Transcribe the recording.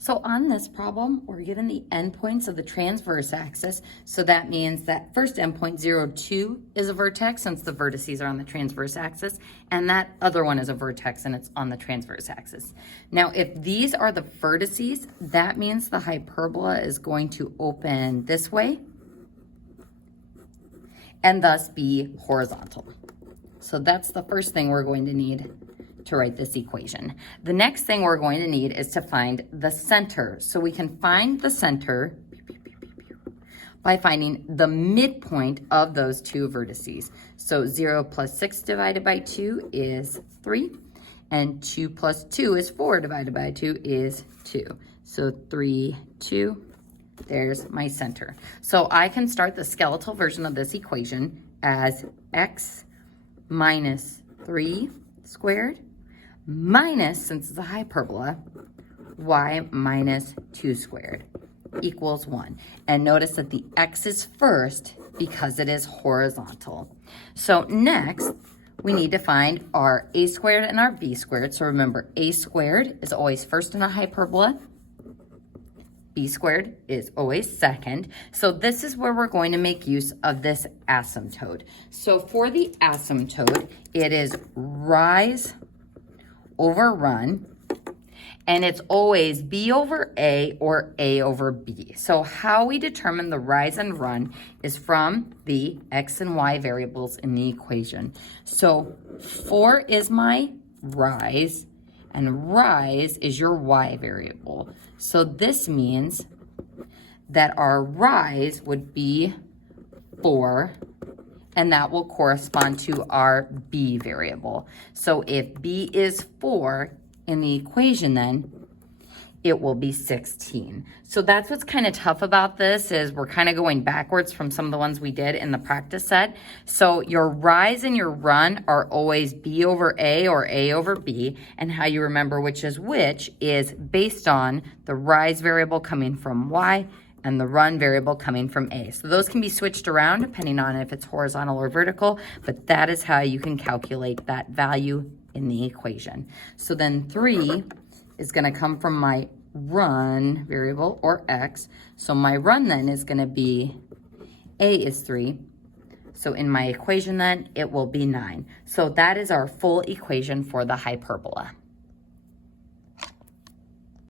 So on this problem, we're given the endpoints of the transverse axis. So that means that first endpoint, 0, 2, is a vertex since the vertices are on the transverse axis, and that other one is a vertex and it's on the transverse axis. Now, if these are the vertices, that means the hyperbola is going to open this way and thus be horizontal. So that's the first thing we're going to need to write this equation. The next thing we're going to need is to find the center. So we can find the center by finding the midpoint of those two vertices. So 0 plus 6 divided by 2 is 3, and 2 plus 2 is 4 divided by 2 is 2. So 3, 2, there's my center. So I can start the skeletal version of this equation as x minus 3 squared minus, since it's a hyperbola, y minus 2 squared equals 1. And notice that the x is first because it is horizontal. So next, we need to find our a squared and our b squared. So remember, a squared is always first in a hyperbola. B squared is always second. So this is where we're going to make use of this asymptote. So for the asymptote, it is rise over run, and it's always b over a or a over b. So how we determine the rise and run is from the x and y variables in the equation. So 4 is my rise, and rise is your y variable. So this means that our rise would be 4, and that will correspond to our b variable. So if b is 4 in the equation, then it will be 16. So that's what's kind of tough about this, is we're kind of going backwards from some of the ones we did in the practice set. So your rise and your run are always b over a or a over b, and how you remember which is based on the rise variable coming from y and the run variable coming from a. So those can be switched around depending on if it's horizontal or vertical, but that is how you can calculate that value in the equation. So then 3 is going to come from my run variable, or x. So my run then is going to be a is 3. So in my equation then, it will be 9. So that is our full equation for the hyperbola.